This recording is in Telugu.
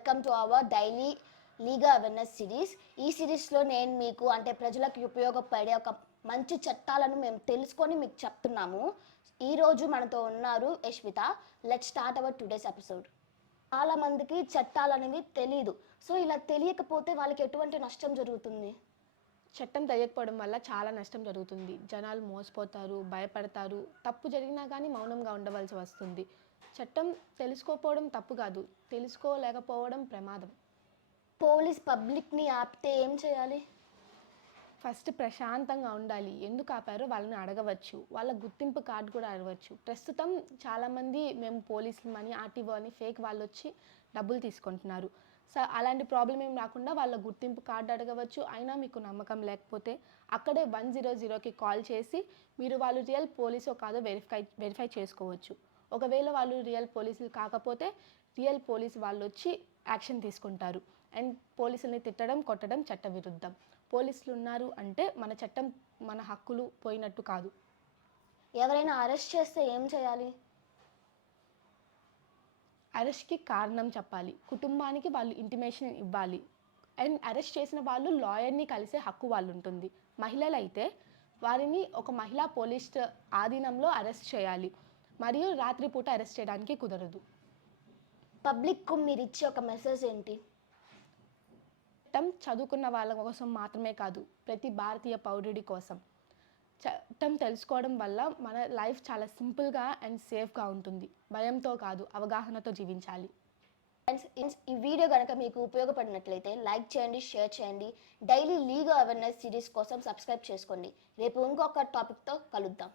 Welcome to our daily legal awareness series. ఈ సిరీస్లో నేను మీకు అంటే ప్రజలకు ఉపయోగపడే ఒక మంచి చట్టాలను మేము తెలుసుకొని మీకు చెప్తున్నాము. ఈరోజు మనతో ఉన్నారు Yashwitha. Let start our today's episode. చాలా మందికి చట్టాలు అనేవి తెలియదు. సో ఇలా తెలియకపోతే వాళ్ళకి ఎటువంటి నష్టం జరుగుతుంది? చట్టం తెలియకపోవడం వల్ల చాలా నష్టం జరుగుతుంది. జనాలు మోసపోతారు, భయపడతారు, తప్పు జరిగినా కానీ మౌనంగా ఉండవలసి వస్తుంది. చట్టం తెలుసుకోకపోవడం తప్పు కాదు, తెలుసుకోలేకపోవడం ప్రమాదం. పోలీస్ పబ్లిక్ని ఆపితే ఏం చేయాలి? ఫస్ట్ ప్రశాంతంగా ఉండాలి. ఎందుకు ఆపారో వాళ్ళని అడగవచ్చు, వాళ్ళ గుర్తింపు కార్డు కూడా అడగవచ్చు. ప్రస్తుతం చాలామంది మేము పోలీసులమని, ఆర్టీఓ అని ఫేక్ వాళ్ళు వచ్చి డబ్బులు తీసుకుంటున్నారు. సో అలాంటి ప్రాబ్లం ఏం రాకుండా వాళ్ళ గుర్తింపు కార్డు అడగవచ్చు. అయినా మీకు నమ్మకం లేకపోతే అక్కడే 100కి కాల్ చేసి మీరు వాళ్ళు రియల్ పోలీసో కాదో వెరిఫై చేసుకోవచ్చు. ఒకవేళ వాళ్ళు రియల్ పోలీసులు కాకపోతే రియల్ పోలీస్ వాళ్ళు వచ్చి యాక్షన్ తీసుకుంటారు. అండ్ పోలీసుల్ని తిట్టడం, కొట్టడం చట్టవిరుద్ధం. పోలీసులు ఉన్నారు అంటే మన చట్టం, మన హక్కులు పోయినట్టు కాదు. ఎవరైనా అరెస్ట్ చేస్తే ఏం చేయాలి? అరెస్ట్కి కారణం చెప్పాలి, కుటుంబానికి వాళ్ళు ఇంటిమేషన్ ఇవ్వాలి. అండ్ అరెస్ట్ చేసిన వాళ్ళు లాయర్ని కలిసే హక్కు వాళ్ళు ఉంటుంది. మహిళలు అయితే వారిని ఒక మహిళా పోలీస్ ఆధీనంలో అరెస్ట్ చేయాలి, మరియు రాత్రిపూట అరెస్ట్ చేయడానికి కుదరదు. పబ్లిక్కు మీరు ఇచ్చే ఒక మెసేజ్ ఏంటి? చట్టం చదువుకున్న వాళ్ళ కోసం మాత్రమే కాదు, ప్రతి భారతీయ పౌరుడి కోసం. చట్టం తెలుసుకోవడం వల్ల మన లైఫ్ చాలా సింపుల్గా అండ్ సేఫ్గా ఉంటుంది. భయంతో కాదు, అవగాహనతో జీవించాలి. ఫ్రెండ్స్, ఈ వీడియో కనుక మీకు ఉపయోగపడినట్లయితే లైక్ చేయండి, షేర్ చేయండి. డైలీ లీగల్ అవేర్నెస్ సిరీస్ కోసం సబ్స్క్రైబ్ చేసుకోండి. రేపు ఇంకొక టాపిక్తో కలుద్దాం.